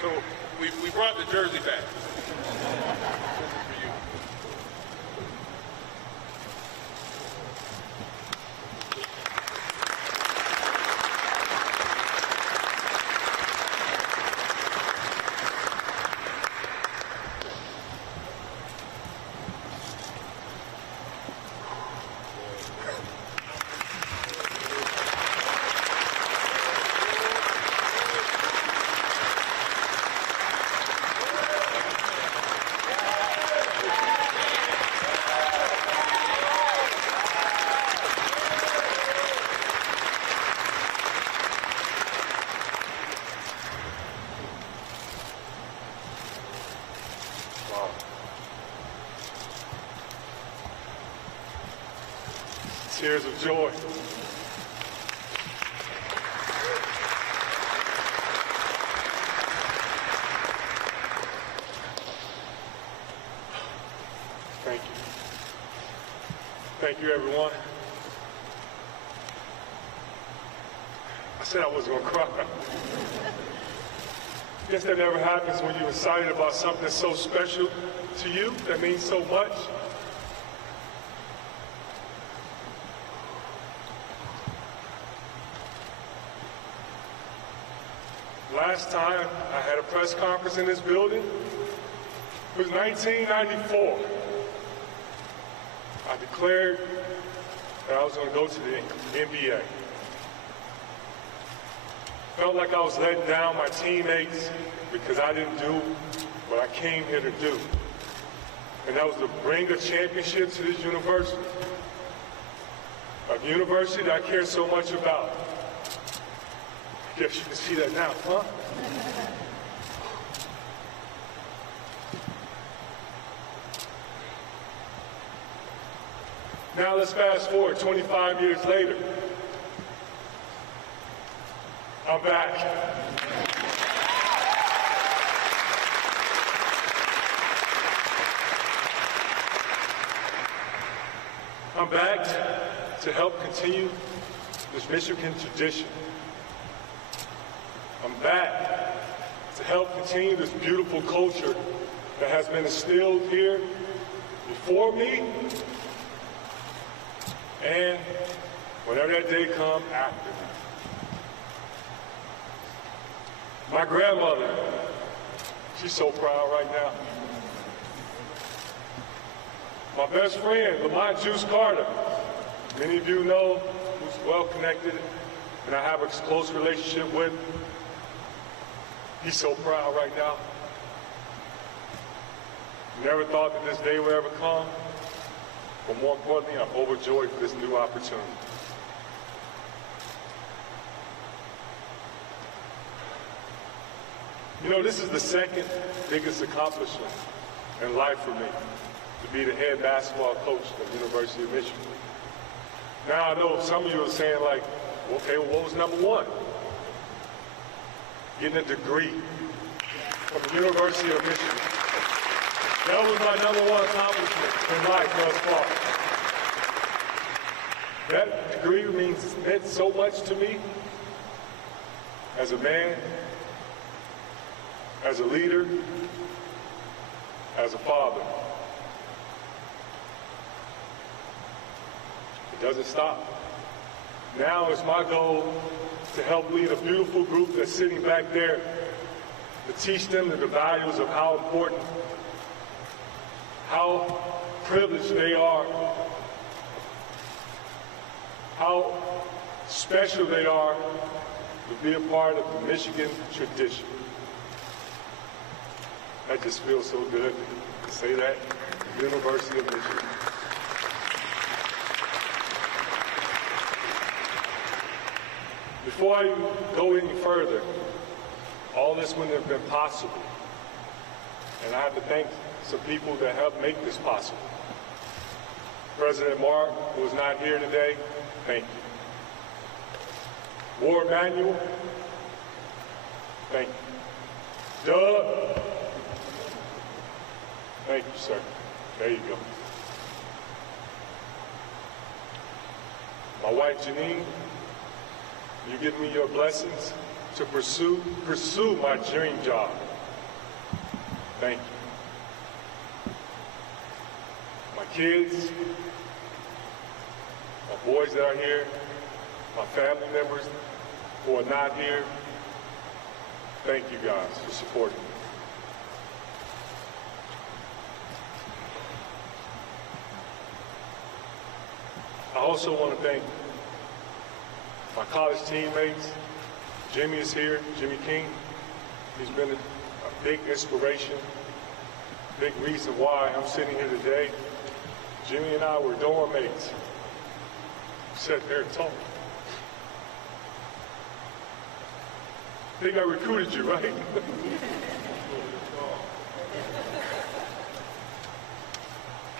So we brought the jersey back. For you. Tears of joy. Thank you. Thank you, everyone. I said I wasn't going to cry. I guess that never happens when you're excited about something that's so special to you, that means so much. Last time I had a press conference in this building, it was 1994. I declared that I was going to go to the NBA. Felt like I was letting down my teammates because I didn't do what I came here to do. And that was to bring a championship to this university. A university that I care so much about. I guess you can see that now, huh? Now let's fast forward 25 years later. I'm back. I'm back to help continue this Michigan tradition. I'm back to help continue this beautiful culture that has been instilled here before me and whenever that day comes, after. My grandmother, she's so proud right now. My best friend, Lamont Juice Carter, many of you know, who's well connected and I have a close relationship with. He's so proud right now. Never thought that this day would ever come, but more importantly, I'm overjoyed for this new opportunity. You know, this is the second biggest accomplishment in life for me, to be the head basketball coach of the University of Michigan. Now I know some of you are saying like, okay, well, what was number one? Getting a degree from the University of Michigan. That was my number one accomplishment in life thus far. That degree meant so much to me as a man, as a leader, as a father. It doesn't stop. Now it's my goal to help lead a beautiful group that's sitting back there, to teach them the values of how important, how privileged they are, how special they are to be a part of the Michigan tradition. That just feels so good to say that, University of Michigan. Before I go any further, all this wouldn't have been possible. And I have to thank some people that helped make this possible. President Mark, who is not here today, thank you. Ward Manuel, thank you. Doug, thank you, sir. There you go. My wife, Janine, you give me your blessings. to pursue my dream job. Thank you. My kids, my boys that are here, my family members who are not here, thank you guys for supporting me. I also want to thank my college teammates. Jimmy is here, Jimmy King. He's been a big inspiration, big reason why I'm sitting here today. Jimmy and I were dorm mates. Sat there and talked. I think I recruited you, right?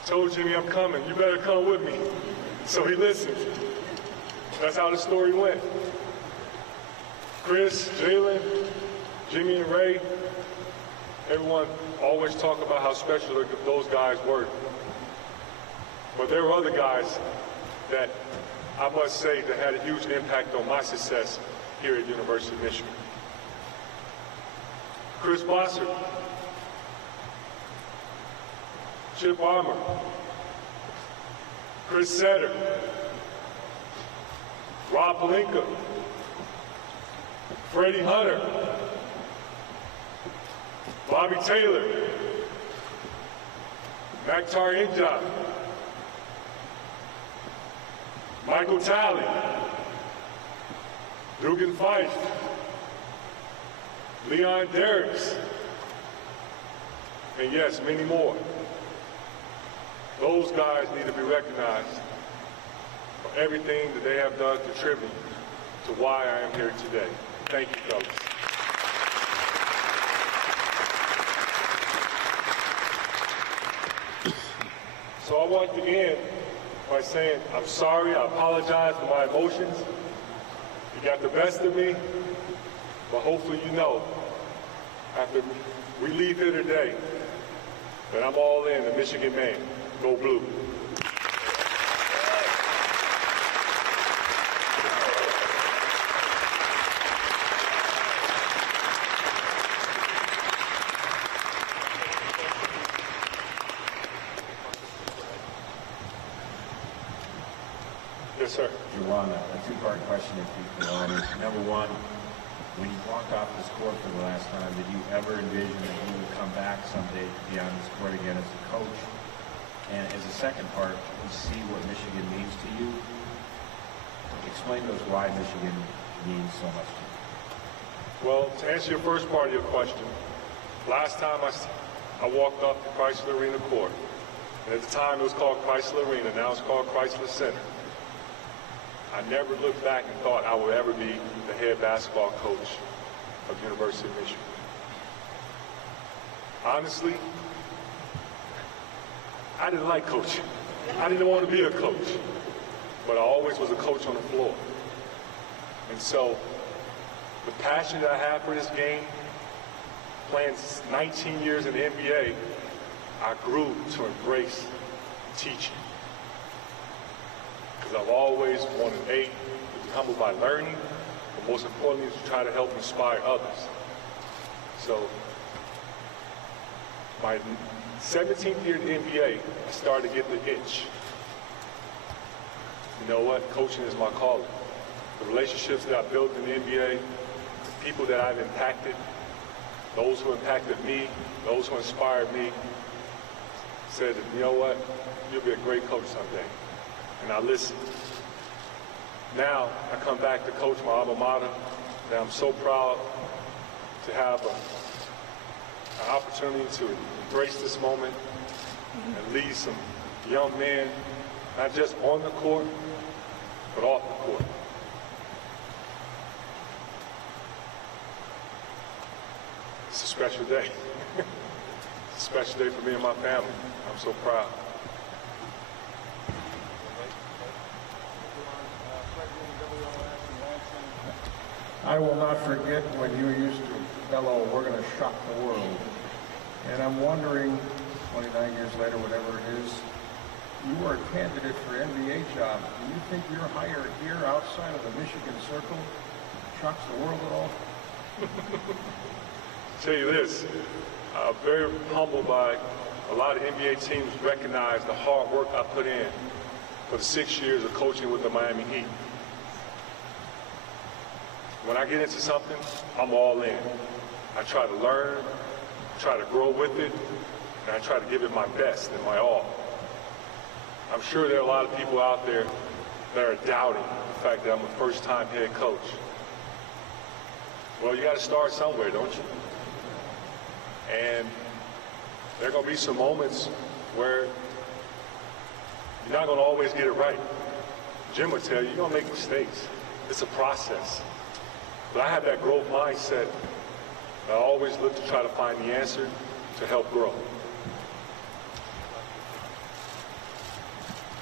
Told Jimmy I'm coming. You better come with me. So he listened. That's how the story went. Chris, Jalen, Jimmy and Ray, everyone always talk about how special those guys were. But there were other guys that I must say that had a huge impact on my success here at University of Michigan. Chris Bossert, Chip Armour, Chris Setter, Rob Pelinka, Freddie Hunter, Bobby Taylor, Maktar Injab, Michael Talley, Dugan Fife, Leon Derricks, and yes, many more. Those guys need to be recognized for everything that they have done to contribute to why I am here today. Thank you, fellas. So I want to end by saying I'm sorry, I apologize for my emotions. You got the best of me, but hopefully you know, after we leave here today, that I'm all in, a Michigan man. Go Blue. Yes, sir. Juwan, a two-part question if you can honor. Number one, when you walked off this court for the last time, did you ever envision that you would come back someday to be on this court again as a coach? And as a second part, you see what Michigan means to you. Explain to us why Michigan means so much to you. Well, to answer your first part of your question, last time I walked off the Chrysler Arena court, and at the time it was called Chrysler Arena, now it's called Chrysler Center. I never looked back and thought I would ever be the head basketball coach of University of Michigan. Honestly, I didn't like coaching. I didn't want to be a coach, but I always was a coach on the floor. And so the passion that I have for this game, playing 19 years in the NBA, I grew to embrace teaching. Because I've always wanted, A, to be humbled by learning, but most importantly, to try to help inspire others. So my 17th year in the NBA, I started to get the itch. You know what? Coaching is my calling. The relationships that I built in the NBA, the people that I've impacted, those who impacted me, those who inspired me, said, you know what? You'll be a great coach someday. And I listened. Now I come back to coach my alma mater, and I'm so proud to have an opportunity to embrace this moment and lead some young men, not just on the court, but off the court. It's a special day. It's a special day for me and my family. I'm so proud. I will not forget when you used to bellow, "We're going to shock the world." And I'm wondering, 29 years later, whatever it is, you are a candidate for NBA job. Do you think your hire here outside of the Michigan Circle shocks the world at all? Tell you this, very humbled by a lot of NBA teams recognize the hard work I put in for the 6 years of coaching with the Miami Heat. When I get into something, I'm all in. I try to learn, try to grow with it, and I try to give it my best and my all. I'm sure there are a lot of people out there that are doubting the fact that I'm a first-time head coach. Well, you got to start somewhere, don't you? And there are going to be some moments where you're not going to always get it right. Jim would tell you, you're going to make mistakes. It's a process. But I have that growth mindset. I always look to try to find the answer to help grow.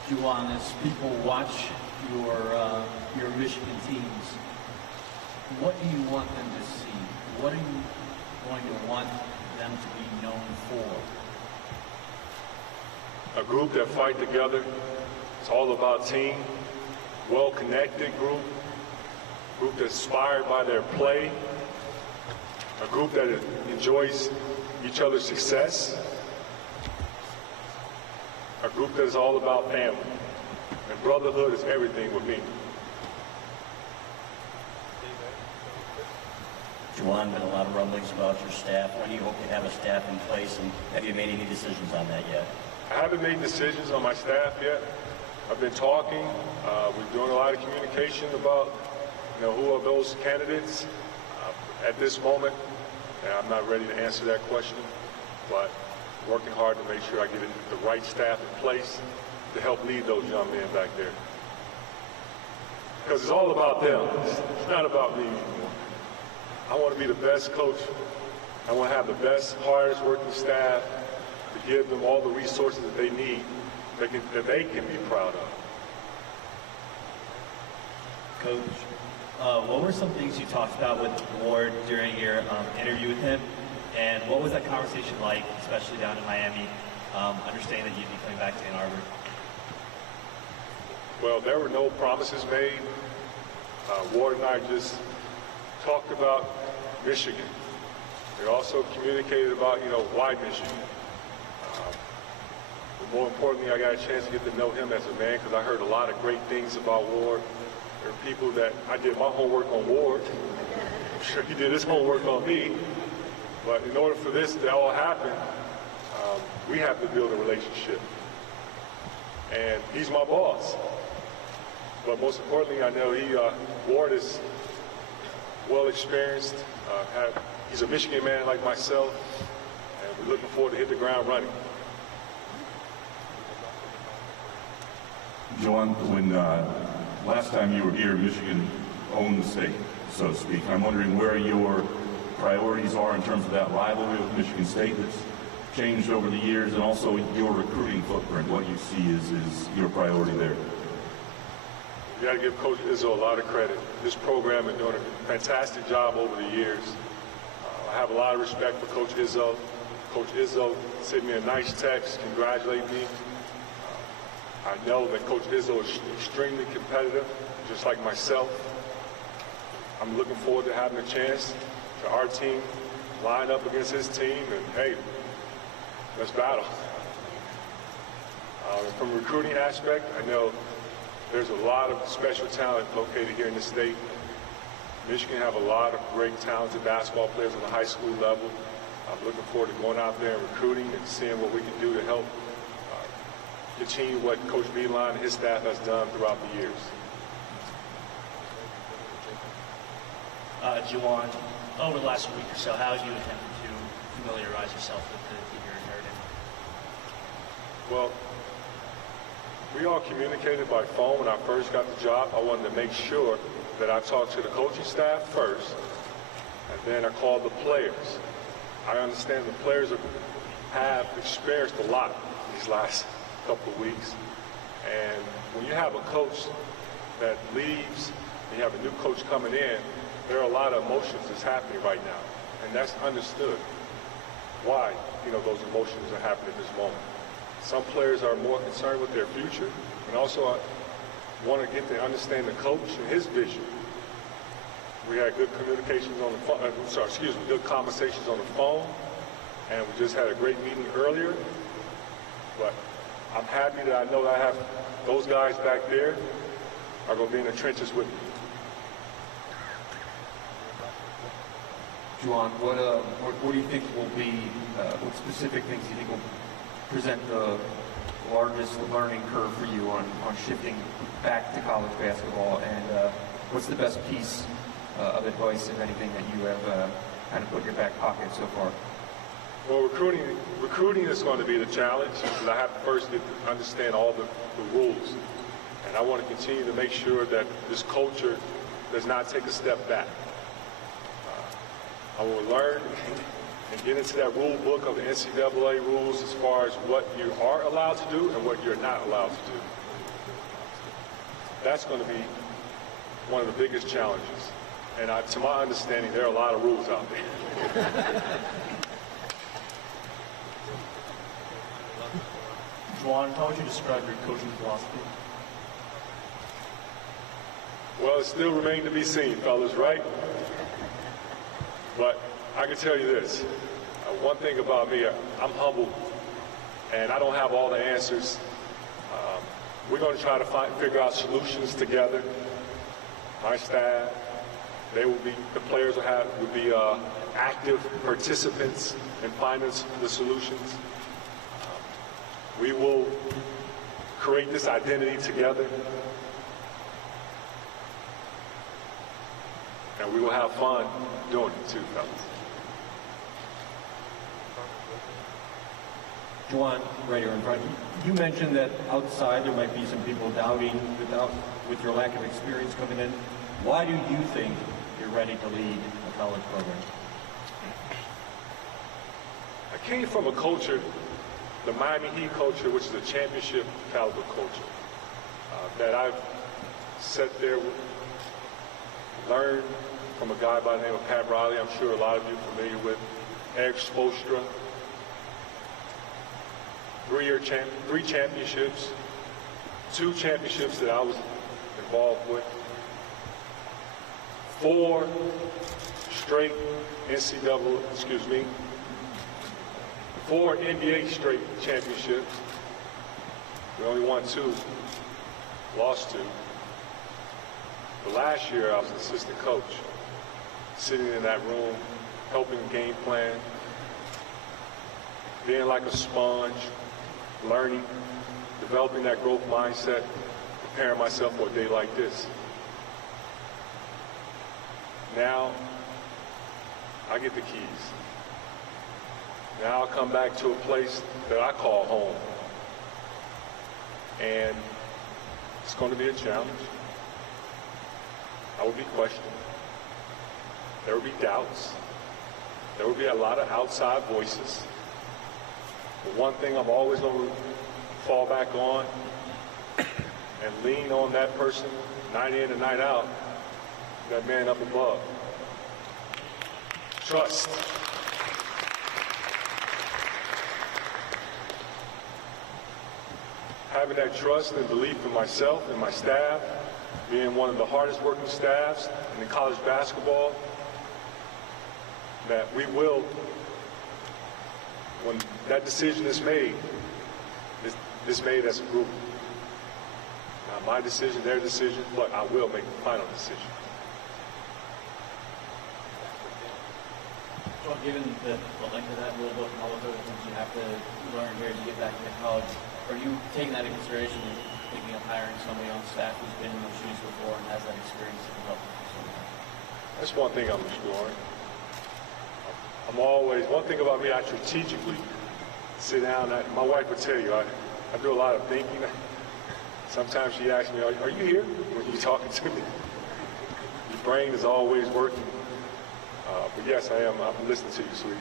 Juwan, as people watch your Michigan teams, what do you want them to see? What are you going to want them to be known for? A group that fight together. It's all about team. Well-connected group that's inspired by their play. A group that enjoys each other's success. A group that is all about family. And brotherhood is everything with me. Juwan, been a lot of rumblings about your staff. When do you hope to have a staff in place, and have you made any decisions on that yet? I haven't made decisions on my staff yet. I've been talking. We're doing a lot of communication about, who are those candidates. At this moment, I'm not ready to answer that question, but working hard to make sure I get the right staff in place to help lead those young men back there. Because it's all about them. It's not about me anymore. I want to be the best coach. I want to have the best, hardest working staff to give them all the resources that they need, that they can be proud of. Coach, what were some things you talked about with Ward during your interview with him? And what was that conversation like, especially down in Miami, understanding that you'd be coming back to Ann Arbor? Well, there were no promises made. Ward and I just talked about Michigan. We also communicated about, why Michigan. But more importantly, I got a chance to get to know him as a man because I heard a lot of great things about Ward. There are people that I did my homework on Ward. I'm sure he did his homework on me. But in order for this to all happen, we have to build a relationship. And he's my boss. But most importantly, I know Ward is well experienced. He's a Michigan man like myself, and we're looking forward to hit the ground running. Juwan, when last time you were here, Michigan owned the state, so to speak. I'm wondering where your priorities are in terms of that rivalry with Michigan State that's changed over the years, and also your recruiting footprint. What you see is your priority there. You got to give Coach Izzo a lot of credit. This program has done a fantastic job over the years. I have a lot of respect for Coach Izzo. Coach Izzo sent me a nice text, congratulate me. I know that Coach Izzo is extremely competitive, just like myself. I'm looking forward to having a chance to our team line up against his team, and hey, let's battle. From a recruiting aspect, I know there's a lot of special talent located here in the state. Michigan have a lot of great talented basketball players on the high school level. I'm looking forward to going out there and recruiting and seeing what we can do to help continue what Coach Beilein and his staff has done throughout the years. Juwan, over the last week or so, how have you attempted to familiarize yourself with the team you're inheriting? Well, we all communicated by phone when I first got the job. I wanted to make sure that I talked to the coaching staff first, and then I called the players. I understand the players have experienced a lot these last couple of weeks, and when you have a coach that leaves and you have a new coach coming in, there are a lot of emotions that's happening right now, and that's understood why those emotions are happening at this moment. Some players are more concerned with their future, and also want to get to understand the coach and his vision. We had good communications on the phone, good conversations on the phone, and we just had a great meeting earlier. But I'm happy that I know that I have those guys back there are going to be in the trenches with me. Juwan, what do you think will be, what specific things do you think will present the largest learning curve for you on shifting back to college basketball, and what's the best piece of advice, if anything, that you have kind of put in your back pocket so far? Well, recruiting is going to be the challenge, because I have to first understand all the rules. And I want to continue to make sure that this culture does not take a step back. I will learn and get into that rule book of the NCAA rules as far as what you are allowed to do and what you're not allowed to do. That's going to be one of the biggest challenges. And to my understanding, there are a lot of rules out there. Juwan, how would you describe your coaching philosophy? Well, it still remains to be seen, fellas, right? But I can tell you this. One thing about me, I'm humble, and I don't have all the answers. We're going to try to figure out solutions together. My staff, the players will be active participants in finding the solutions. We will create this identity together, and we will have fun doing it too, fellas. Juwan, right here in front, you mentioned that outside there might be some people doubting with your lack of experience coming in. Why do you think you're ready to lead a college program? I came from a culture, the Miami Heat culture, which is a championship caliber culture, that I've sat there, learned from a guy by the name of Pat Riley. I'm sure a lot of you are familiar with. Eric Spoelstra. 3 championships, 2 championships that I was involved with, 4 straight 4 NBA straight championships. We only won 2, lost 2. But last year I was an assistant coach, sitting in that room, helping game plan, being like a sponge, learning, developing that growth mindset, preparing myself for a day like this. Now, I get the keys. Now I'll come back to a place that I call home. And it's going to be a challenge. I will be questioned. There will be doubts. There will be a lot of outside voices. But one thing I'm always going to fall back on and lean on that person night in and night out, that man up above. Trust. Having that trust and belief in myself and my staff, being one of the hardest working staffs in college basketball, that we will, when that decision is made, it's made as a group. Not my decision, their decision, but I will make the final decision. Well, given the length of that rule book and all those other things you have to learn here to get back into college, are you taking that into consideration and thinking of hiring somebody on staff who's been in those shoes before and has that experience to help you? That's one thing I'm exploring. One thing about me, I strategically sit down. My wife would tell you, I do a lot of thinking. Sometimes she asks me, are you here when you're talking to me? Your brain is always working. But yes, I am. I'm listening to you, sweetie.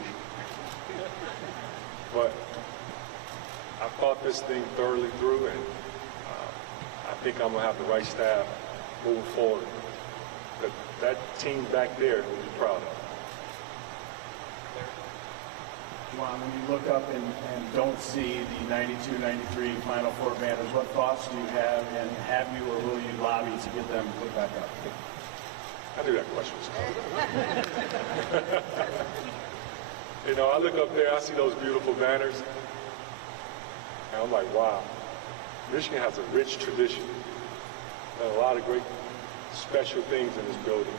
But I thought this thing thoroughly through, and I think I'm going to have the right staff moving forward. That team back there will be proud of. Juwan, when you look up and don't see the 92-93 Final Four banners, what thoughts do you have, and have you or will you lobby to get them put back up? I knew that question was coming. You know, I look up there, I see those beautiful banners, and I'm like, wow, Michigan has a rich tradition. And a lot of great special things in this building.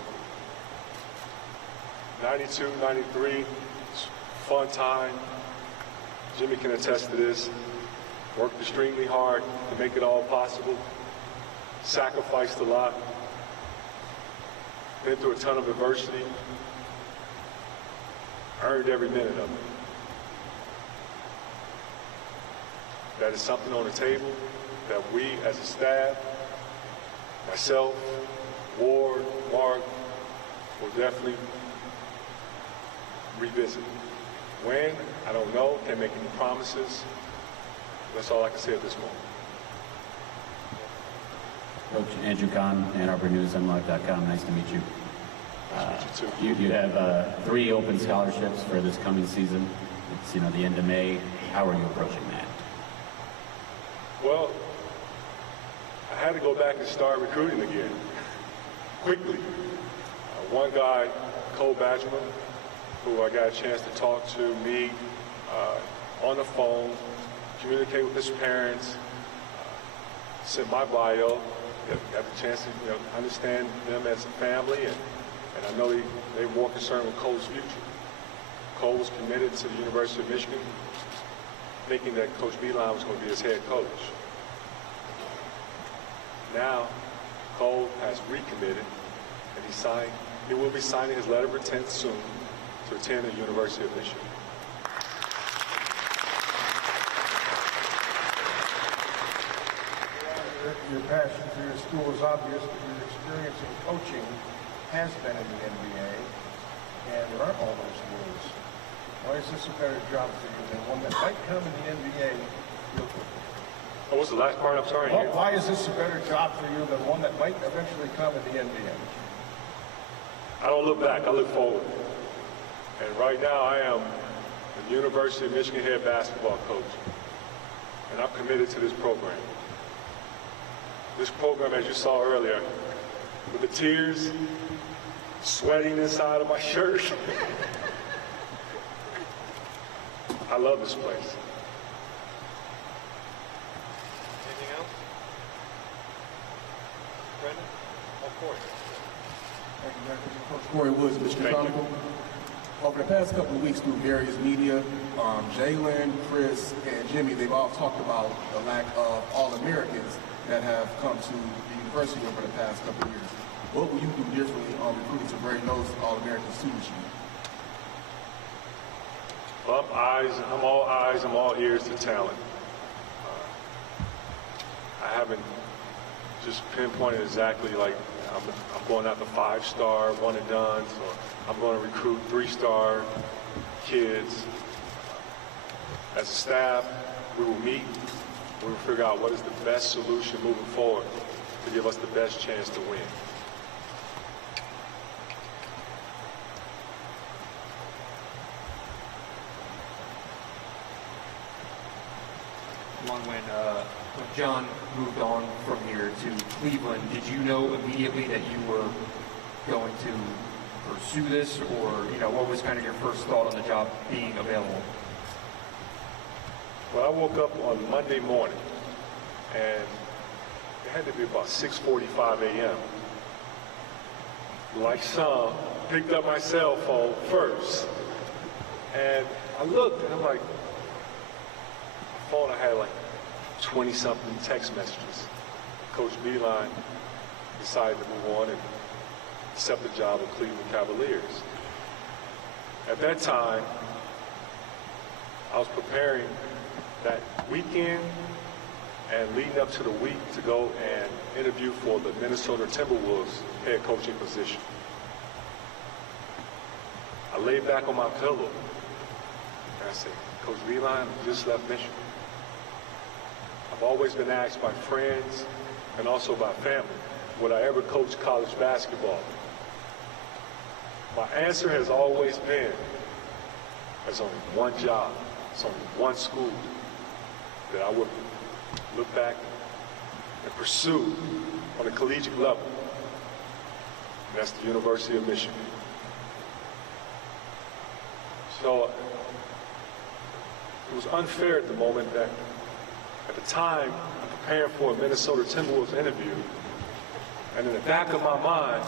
92, 93, fun time. Jimmy can attest to this. Worked extremely hard to make it all possible. Sacrificed a lot. Been through a ton of adversity. Earned every minute of it. That is something on the table that we as a staff, myself, Ward, Mark, will definitely revisit. When? I don't know. Can't make any promises. That's all I can say at this moment. Coach Andrew Kahn, AnnArborNewsNLive.com. Nice to meet you. Nice to meet you too. You have 3 open scholarships for this coming season. It's the end of May. How are you approaching that? Well, I had to go back and start recruiting again, quickly. One guy, Cole Badgerman, who I got a chance to talk to, meet on the phone, communicate with his parents, send my bio, got the chance to understand them as a family, and I know they're more concerned with Cole's future. Cole was committed to the University of Michigan, thinking that Coach Beilein was going to be his head coach. Now, Cole has recommitted, and he will be signing his letter of intent soon to attend the University of Michigan. Your passion for your school is obvious, but your experience in coaching has been in the NBA, and there aren't all those schools. Why is this a better job for you than one that might come in the NBA real quickly? Oh, what's the last part? I'm sorry. Why is this a better job for you than one that might eventually come in the NBA? I don't look back, I look forward. And right now I am the University of Michigan head basketball coach. And I'm committed to this program. This program, as you saw earlier, with the tears sweating inside of my shirt. I love this place. Anything else? Brendan? Of course. Thank you, Coach Corey Woods, Michigan Thank you. Chronicle. Over the past couple of weeks through various media, Jalen, Chris, and Jimmy, they've all talked about the lack of All-Americans that have come to the university over the past couple of years. What will you do differently on recruiting to bring those All-Americans to Michigan? Well, I'm all eyes, I'm all ears to talent. I haven't just pinpointed exactly like I'm going after 5-star, one and done, or I'm going to recruit 3-star kids. As a staff, we will meet, we will figure out what is the best solution moving forward to give us the best chance to win. When John moved on from here to Cleveland, did you know immediately that you were going to pursue this, or what was kind of your first thought on the job being available? Well, I woke up on Monday morning, and it had to be about 6:45 a.m. Like some, picked up my cell phone first, and I looked, and I'm like, my phone, I had like 20-something text messages. Coach Beilein decided to move on and accept the job with Cleveland Cavaliers. At that time, I was preparing that weekend and leading up to the week to go and interview for the Minnesota Timberwolves head coaching position. I laid back on my pillow and I said, Coach Beilein just left Michigan. I've always been asked by friends and also by family, would I ever coach college basketball? My answer has always been, there's only one job, there's only one school that I would look back and pursue on a collegiate level. and that's the University of Michigan. So it was unfair at the moment that at the time I'm preparing for a Minnesota Timberwolves interview, and in the back of my mind,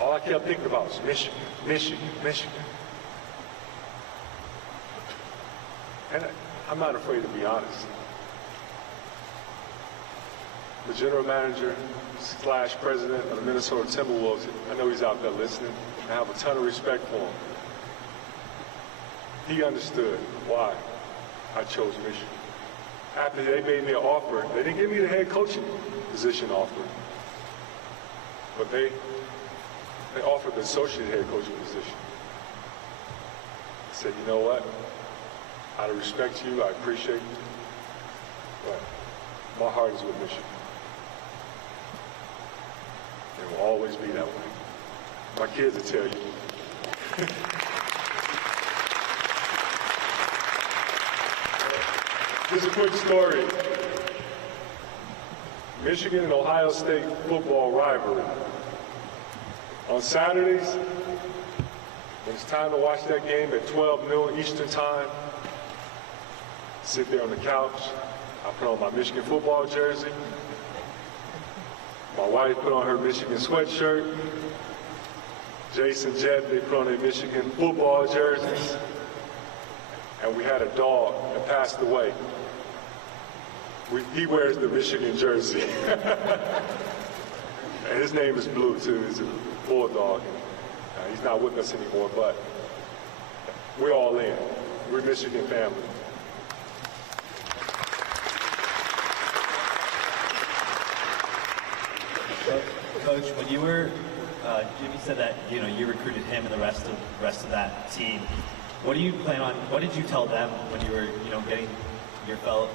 all I kept thinking about was Michigan, Michigan, Michigan. And I'm not afraid to be honest. The general manager / president of the Minnesota Timberwolves, I know he's out there listening. I have a ton of respect for him. He understood why I chose Michigan. After they made me an offer, they didn't give me the head coaching position offer, but they offered the associate head coaching position. I said, you know what? Out of respect to you, I appreciate you, but my heart is with Michigan. It will always be that way. My kids will tell you. Just a quick story. Michigan and Ohio State football rivalry. On Saturdays, when it's time to watch that game at 12 noon Eastern time, sit there on the couch, I put on my Michigan football jersey. My wife put on her Michigan sweatshirt. Jason, Jet, they put on their Michigan football jerseys. And we had a dog that passed away. He wears the Michigan jersey. And his name is Blue, too. He's a bulldog. He's not with us anymore, but we're all in. We're a Michigan family. Coach, when you were, Jimmy said that you recruited him and the rest of that team. What do you plan on? What did you tell them when you were getting your fellow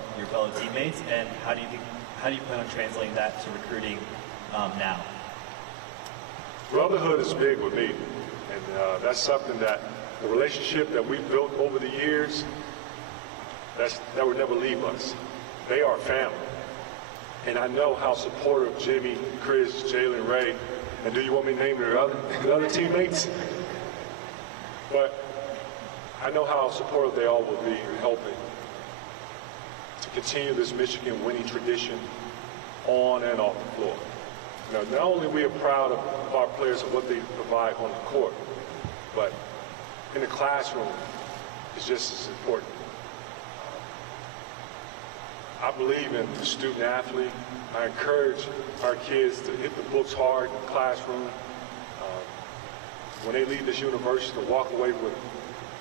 teammates, and how do you plan on translating that to recruiting now? Brotherhood is big with me, and that's something that the relationship that we've built over the years, that would never leave us. They are family. And I know how supportive Jimmy, Chris, Jalen, Ray, and do you want me to name the other teammates? But I know how supportive they all will be in helping to continue this Michigan winning tradition on and off the floor. Not only we are proud of our players and what they provide on the court, but in the classroom, it's just as important. I believe in the student athlete. I encourage our kids to hit the books hard in the classroom. When they leave this university, to walk away with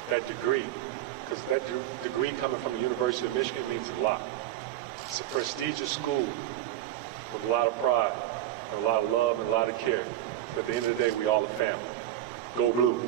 that degree, because that degree coming from the University of Michigan means a lot. It's a prestigious school with a lot of pride, and a lot of love, and a lot of care. But at the end of the day, we all a family. Go Blue.